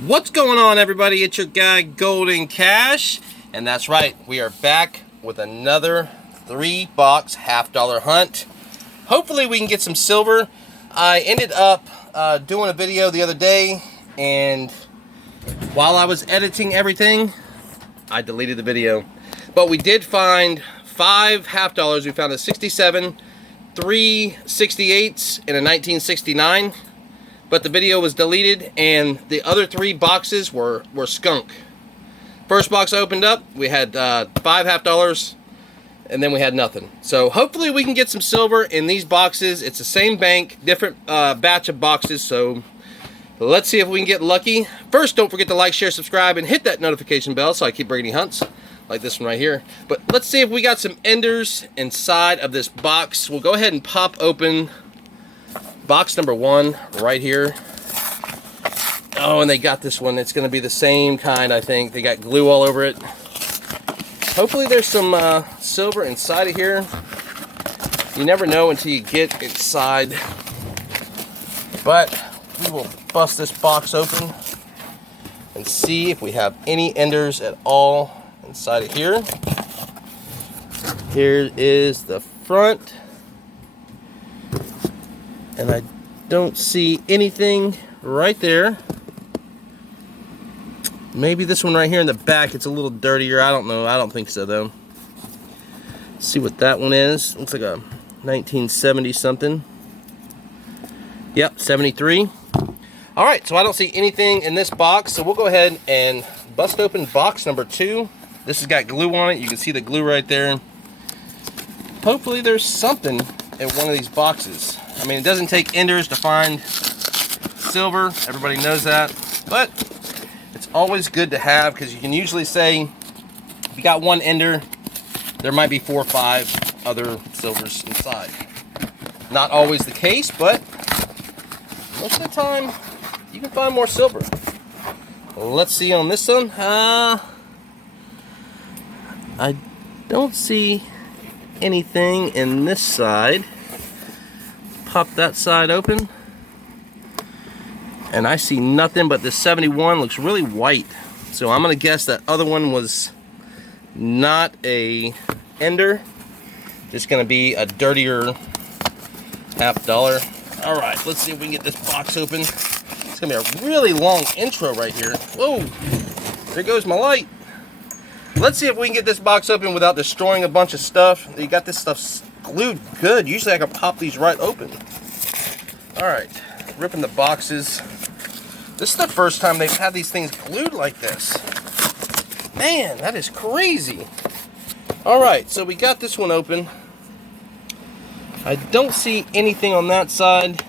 What's going on, everybody? It's your guy Golden Cash, and that's right, we are back with another 3-box half-dollar hunt. Hopefully we can get some silver. I ended up doing a video the other day, and while I was editing everything, I deleted the video. But we did find 5 half-dollars. We found a 67, 3 68s, and a 1969. But the video was deleted, and the other 3 boxes were skunk. First box opened up, we had 5 half-dollars, and then we had nothing. So hopefully we can get some silver in these boxes. It's the same bank, different batch of boxes, so let's see if we can get lucky. First, don't forget to like, share, subscribe, and hit that notification bell so I keep bringing you hunts like this one right here. But let's see if we got some enders inside of this box. We'll go ahead and pop open box number 1 right here. Oh, and they got this one. It's going to be the same kind, I think. They got glue all over it. Hopefully there's some silver inside of here. You never know until you get inside. But we will bust this box open and see if we have any enders at all inside of here. Here is the front. And I don't see anything right there. Maybe this one right here in the back, it's a little dirtier. I don't know. I don't think so, though. Let's see what that one is. Looks like a 1970 something. Yep, 73. All right, so I don't see anything in this box. So we'll go ahead and bust open box number 2. This has got glue on it. You can see the glue right there. Hopefully there's something in one of these boxes. I mean, it doesn't take enders to find silver. Everybody knows that. But it's always good to have, because you can usually say, if you got one ender, there might be 4 or 5 other silvers inside. Not always the case, but most of the time, you can find more silver. Let's see on this one. I don't see anything in this side. Pop that side open, and I see nothing, but this 71 looks really white. So I'm gonna guess that other one was not a ender, just gonna be a dirtier half-dollar. All right, let's see if we can get this box open. It's gonna be a really long intro right here. Whoa, there goes my light. Let's see if we can get this box open without destroying a bunch of stuff. You got this stuff glued good. Usually I can pop these right open. All right, ripping the boxes. This is the first time they've had these things glued like this. Man, that is crazy. All right, so we got this one open. I don't see anything on that side.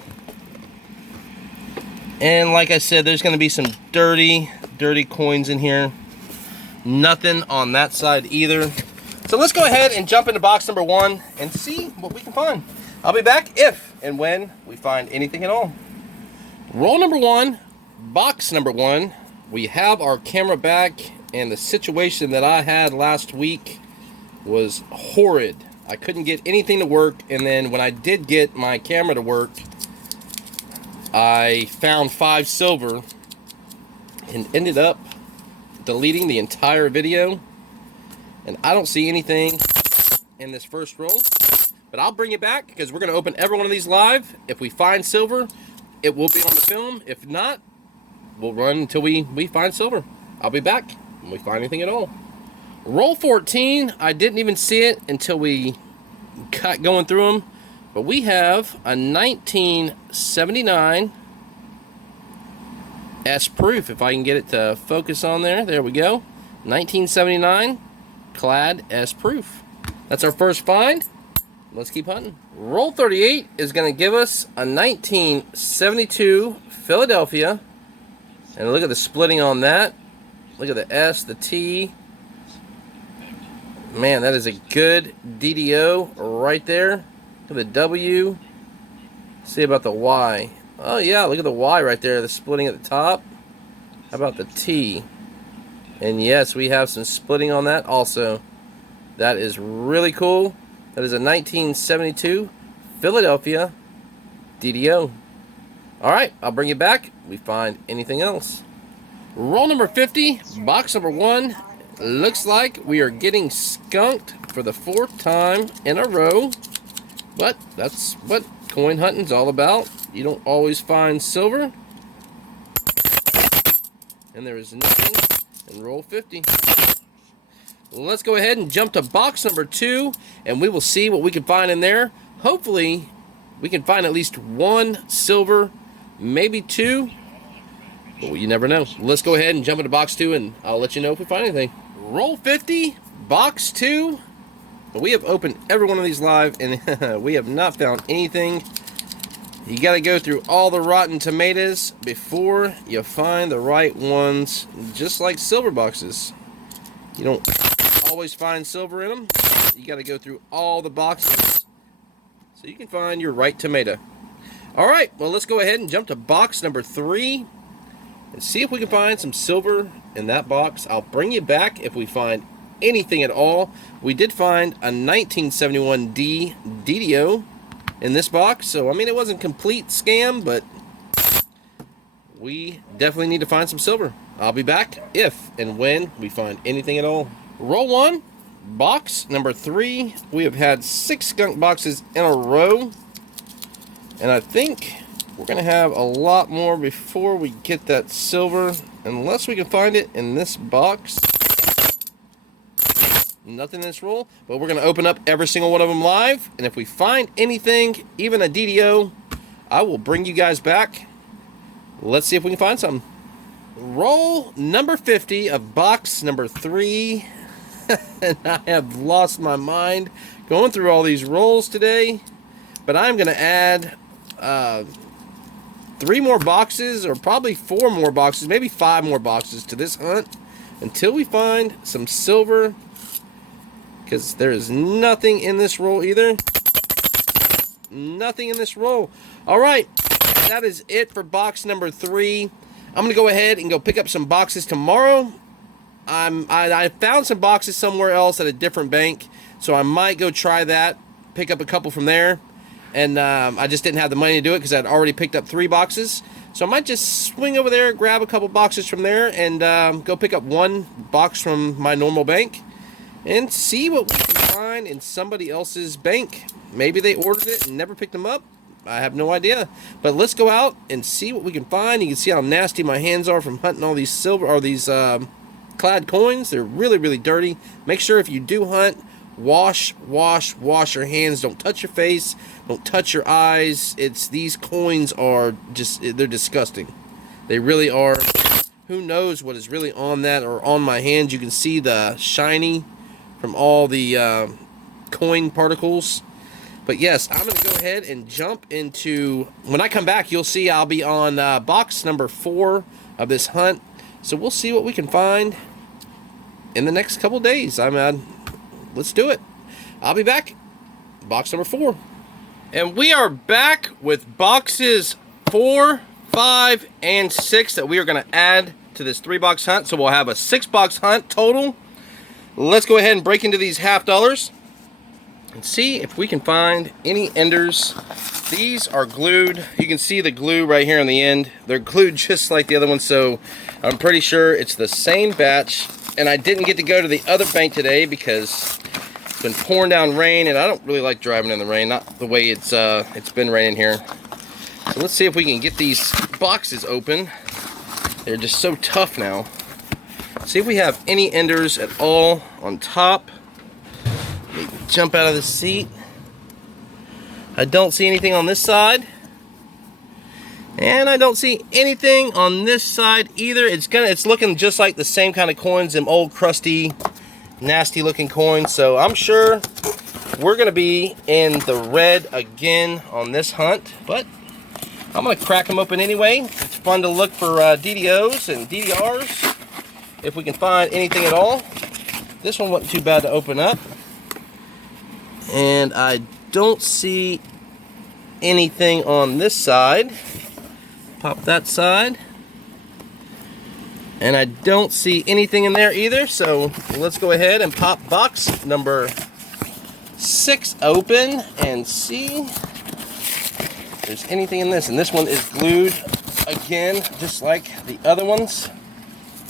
And like I said, there's gonna be some dirty coins in here. Nothing on that side either. So let's go ahead and jump into box number 1 and see what we can find. I'll be back if and when we find anything at all. Roll number 1, box number 1. We have our camera back, and the situation that I had last week was horrid. I couldn't get anything to work, and then when I did get my camera to work, I found 5 silver and ended up deleting the entire video. And I don't see anything in this first roll, but I'll bring it back, because we're going to open every one of these live. If we find silver, it will be on the film. If not, we'll run until we find silver. I'll be back when we find anything at all. Roll 14, I didn't even see it until we got going through them, but we have a 1979 S proof. If I can get it to focus on there. There we go. 1979 clad S proof. That's our first find. Let's keep hunting. Roll 38 is going to give us a 1972 Philadelphia. And look at the splitting on that. Look at the S, the T. Man, that is a good DDO right there. Look at the W. See about the Y. Oh yeah, look at the Y right there, the splitting at the top. How about the T? And yes, we have some splitting on that also. That is really cool. That is a 1972 Philadelphia DDO. Alright, I'll bring you back if we find anything else. Roll number 50, box number 1. Looks like we are getting skunked for the 4th time in a row. But that's what coin hunting's all about. You don't always find silver. And there is nothing in roll 50. Let's go ahead and jump to box number 2, and we will see what we can find in there. Hopefully, we can find at least 1 silver, maybe 2. But you never know. Let's go ahead and jump into box 2, and I'll let you know if we find anything. Roll 50, box 2. We have opened every one of these live, and we have not found anything. You got to go through all the rotten tomatoes before you find the right ones, just like silver boxes. You don't always find silver in them. You got to go through all the boxes so you can find your right tomato. All right, well, let's go ahead and jump to box number 3 and see if we can find some silver in that box. I'll bring you back if we find anything at all. We did find a 1971D DDO in this box, so I mean, it wasn't a complete scam, but we definitely need to find some silver. I'll be back if and when we find anything at all. Roll 1, box number 3. We have had 6 skunk boxes in a row, and I think we're gonna have a lot more before we get that silver, unless we can find it in this box. Nothing in this roll, but we're going to open up every single one of them live, and if we find anything, even a DDO, I will bring you guys back. Let's see if we can find something. Roll number 50 of box number 3. And I have lost my mind going through all these rolls today, but I'm going to add 3 more boxes, or probably 4 more boxes, maybe 5 more boxes to this hunt until we find some silver, because there is nothing in this roll either. Nothing in this roll. All right, that is it for box number 3. I'm going to go ahead and go pick up some boxes tomorrow. I found some boxes somewhere else at a different bank, so I might go try that, pick up a couple from there. And I just didn't have the money to do it because I'd already picked up 3 boxes. So I might just swing over there, grab a couple boxes from there, and go pick up 1 box from my normal bank and see what we can find in somebody else's bank. Maybe they ordered it and never picked them up. I have no idea. But let's go out and see what we can find. You can see how nasty my hands are from hunting all these silver, or these clad coins. They're really, really dirty. Make sure if you do hunt, wash your hands. Don't touch your face. Don't touch your eyes. These coins are just, they're disgusting. They really are. Who knows what is really on that or on my hands. You can see the shiny from all the coin particles. But yes, I'm going to go ahead and jump into, when I come back, you'll see I'll be on box number 4 of this hunt. So we'll see what we can find in the next couple days. Let's do it. I'll be back. Box number 4. And we are back with boxes 4, 5, and 6 that we are going to add to this 3-box hunt. So we'll have a 6-box hunt total. Let's go ahead and break into these half dollars and see if we can find any enders. These are glued. You can see the glue right here on the end. They're glued just like the other ones, so I'm pretty sure it's the same batch. And I didn't get to go to the other bank today because it's been pouring down rain, and I don't really like driving in the rain, not the way it's been raining here. So let's see if we can get these boxes open. They're just so tough now. See if we have any enders at all on top. Let me jump out of the seat. I don't see anything on this side. And I don't see anything on this side either. It's looking just like the same kind of coins, them old crusty, nasty looking coins. So I'm sure we're gonna be in the red again on this hunt, but I'm gonna crack them open anyway. It's fun to look for DDOs and DDRs if we can find anything at all. This one wasn't too bad to open up. And I don't see anything on this side. Pop that side. And I don't see anything in there either, so let's go ahead and pop box number 6 open and see if there's anything in this. And this one is glued again, just like the other ones.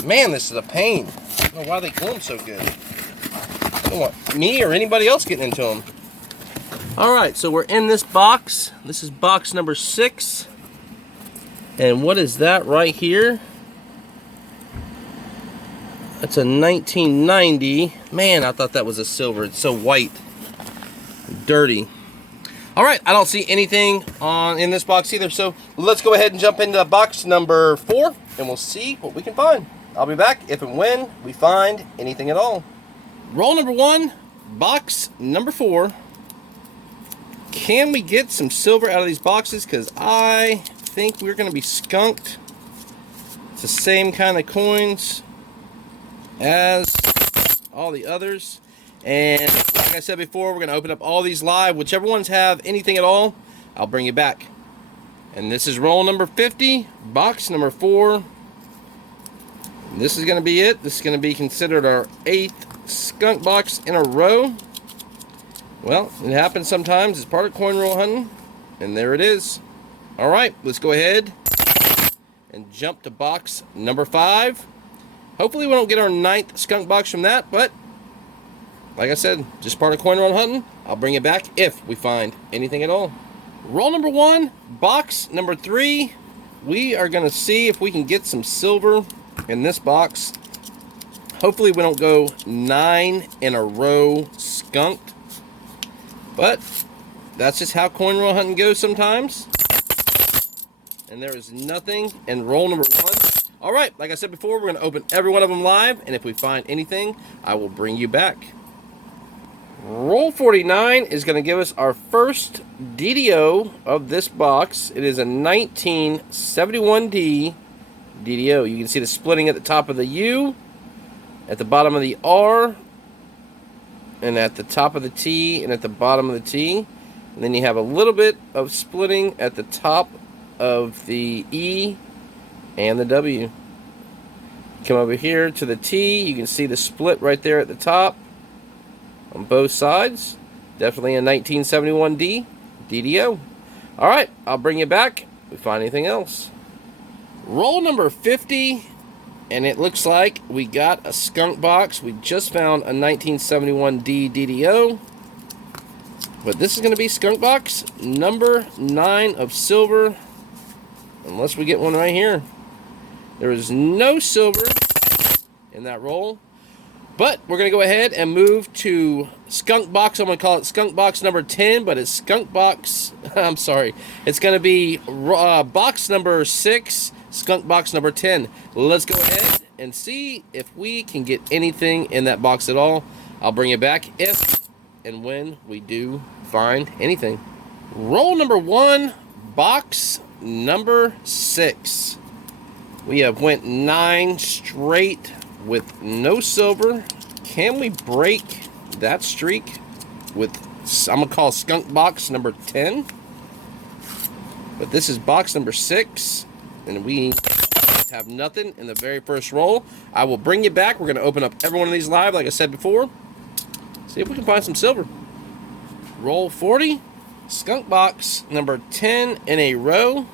Man, this is a pain. I don't know why they glue them so good. I don't want me or anybody else getting into them. Alright, so we're in this box. This is box number 6. And what is that right here? That's a 1990. Man, I thought that was a silver. It's so white. Dirty. Alright, I don't see anything in this box either. So let's go ahead and jump into box number 4. And we'll see what we can find. I'll be back if and when we find anything at all. Roll number 1. Box number 4. Can we get some silver out of these boxes? Because I think we're going to be skunked. It's the same kind of coins as all the others. And like I said before, we're going to open up all these live. Whichever ones have anything at all, I'll bring you back. And this is roll number 50, box number 4. This is going to be it. This is going to be considered our 8th skunk box in a row. Well, it happens sometimes. It's part of coin roll hunting. And there it is. All right, let's go ahead and jump to box number 5. Hopefully we don't get our 9th skunk box from that, but like I said, just part of coin roll hunting. I'll bring it back if we find anything at all. Roll number 1, box number 3. We are going to see if we can get some silver in this box. Hopefully we don't go 9 in a row skunked. But that's just how coin roll hunting goes sometimes. And there is nothing in roll number 1. All right, like I said before, we're going to open every one of them live. And if we find anything, I will bring you back. Roll 49 is going to give us our first DDO of this box. It is a 1971D DDO. You can see the splitting at the top of the U, at the bottom of the R, and at the top of the T, and at the bottom of the T. And then you have a little bit of splitting at the top of the E and the W. Come over here to the T. You can see the split right there at the top on both sides. Definitely a 1971D DDO. All right, I'll bring you back if we find anything else. Roll number 50. And it looks like we got a skunk box. We just found a 1971D DDO. But this is going to be skunk box number 9 of silver. Unless we get one right here. There is no silver in that roll. But we're going to go ahead and move to skunk box. I'm going to call it skunk box number 10. But it's skunk box. I'm sorry. It's going to be box number 6. Skunk box number 10. Let's go ahead and see if we can get anything in that box at all. I'll bring it back if and when we do find anything. Roll number 1, box number 6. We have went 9 straight with no silver. Can we break that streak with, I'm going to call skunk box number 10. But this is box number 6. And we have nothing in the very first roll. I will bring you back. We're going to open up every one of these live, like I said before. See if we can find some silver. Roll 40. Skunk box number 10 in a row.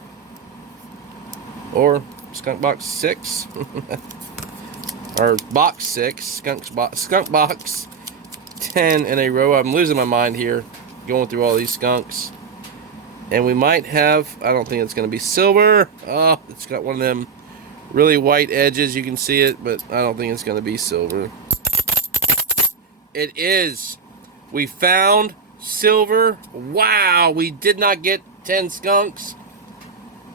Or skunk box 6. Or box 6. Skunk box 10 in a row. I'm losing my mind here going through all these skunks. And we might have, I don't think it's going to be silver. Oh, it's got one of them really white edges. You can see it, but I don't think it's going to be silver. It is. We found silver. Wow, we did not get 10 skunks.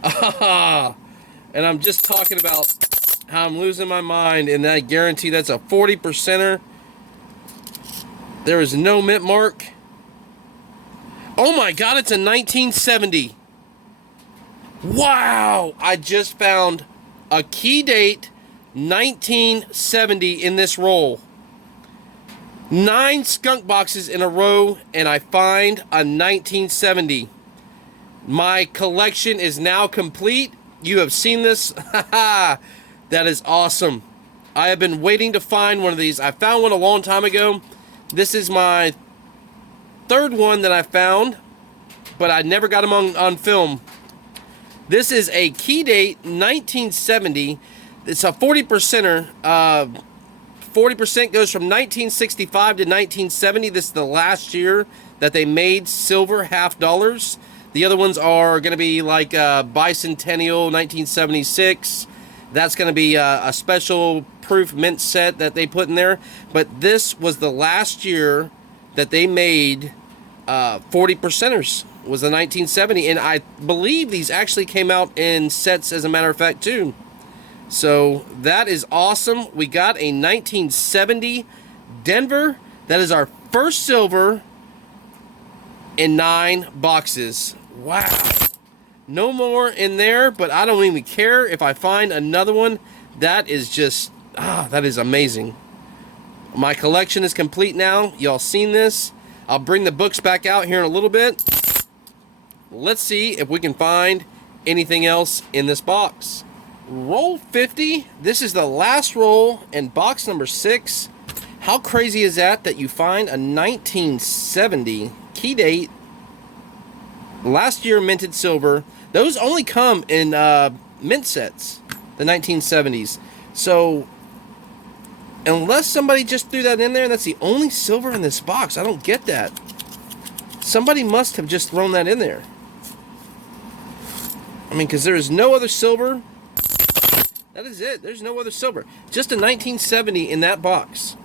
And I'm just talking about how I'm losing my mind, and I guarantee that's a 40%er. There is no mint mark. Oh my God, it's a 1970. Wow, I just found a key date 1970 in this roll. 9 skunk boxes in a row, and I find a 1970. My collection is now complete. You have seen this. That is awesome. I have been waiting to find one of these. I found one a long time ago. This is my 3rd one that I found, but I never got them on film. This is a key date 1970 it's a 40%er. 40% goes from 1965 to 1970. This is the last year that they made silver half dollars. The other ones are going to be like Bicentennial 1976. That's going to be a special proof mint set that they put in there. But this was the last year that they made 40%ers. Was the 1970, and I believe these actually came out in sets, as a matter of fact, too. So that is awesome. We got a 1970 Denver. That is our first silver in 9 boxes. Wow. No more in there, but I don't even care if I find another one. That is just, that is amazing. My collection is complete now. Y'all seen this. I'll bring the books back out here in a little bit. Let's see if we can find anything else in this box. Roll 50. This is the last roll in box number 6. How crazy is that you find a 1970 key date, last year minted silver. Those only come in mint sets, the 1970s. So unless somebody just threw that in there and that's the only silver in this box, I don't get that. Somebody must have just thrown that in there. I mean, because there is no other silver. That is it. There's no other silver. Just a 1970 in that box.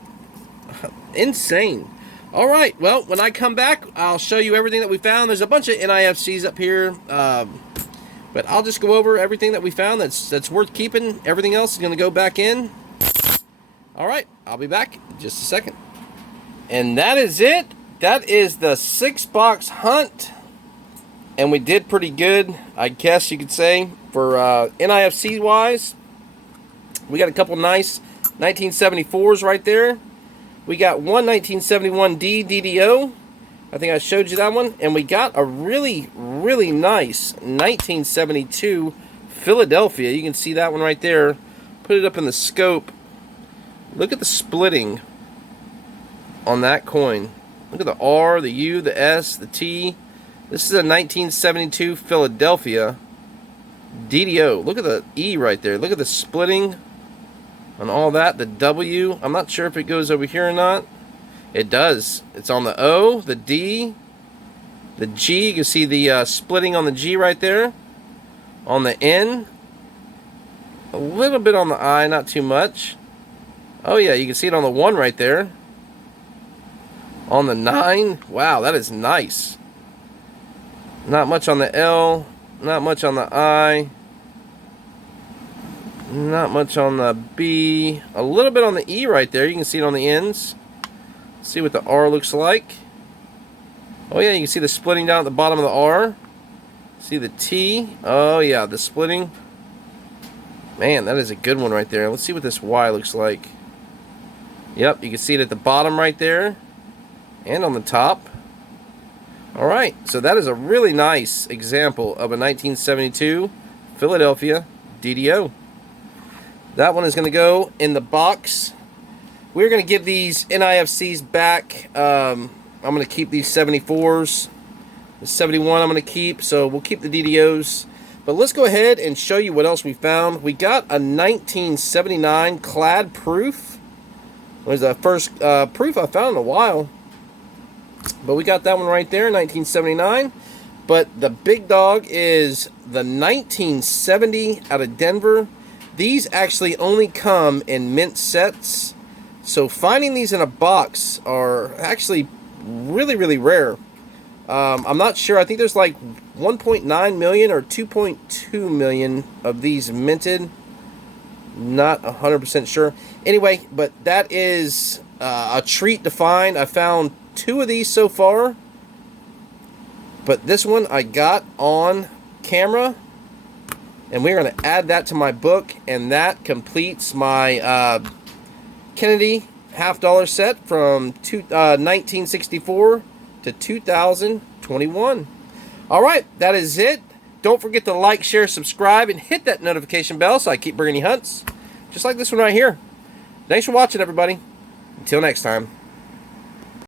Insane. All right. Well, when I come back, I'll show you everything that we found. There's a bunch of NIFCs up here. But I'll just go over everything that we found that's worth keeping. Everything else is going to go back in. All right. I'll be back in just a second. And that is it. That is the 6-box hunt. And we did pretty good, I guess you could say, for NIFC-wise. We got a couple nice 1974s right there. We got one 1971D DDO. I think I showed you that one. And we got a really, really nice 1972 Philadelphia. You can see that one right there. Put it up in the scope. Look at the splitting on that coin. Look at the R, the U, the S, the T. This is a 1972 Philadelphia DDO. Look at the E right there. Look at the splitting on all that. The W. I'm not sure if it goes over here or not. It does. It's on the O, the D, the G. You can see the splitting on the G right there. On the N. A little bit on the I, not too much. Oh yeah, you can see it on the 1 right there. On the 9. Wow, that is nice. Not much on the L, not much on the I, not much on the B, a little bit on the E right there. You can see it on the ends. See what the R looks like. Oh yeah, you can see the splitting down at the bottom of the R. See the T. Oh yeah, the splitting. Man, that is a good one right there. Let's see what this Y looks like. Yep, you can see it at the bottom right there and on the top. Alright, so that is a really nice example of a 1972 Philadelphia DDO. That one is going to go in the box. We're going to give these NIFCs back. I'm going to keep these 74s. The 71 I'm going to keep, so we'll keep the DDOs. But let's go ahead and show you what else we found. We got a 1979 clad proof. It was the first proof I found in a while. But we got that one right there, 1979. But the big dog is the 1970 out of Denver. These actually only come in mint sets. So finding these in a box are actually really, really rare. I'm not sure. I think there's like 1.9 million or 2.2 million of these minted. Not 100% sure. Anyway, but that is a treat to find. I found 2 of these so far, but this one I got on camera, and we're going to add that to my book, and that completes my Kennedy half-dollar set from 1964 to 2021. All right, that is it. Don't forget to like, share, subscribe, and hit that notification bell so I keep bringing you hunts just like this one right here. Thanks for watching, everybody. Until next time.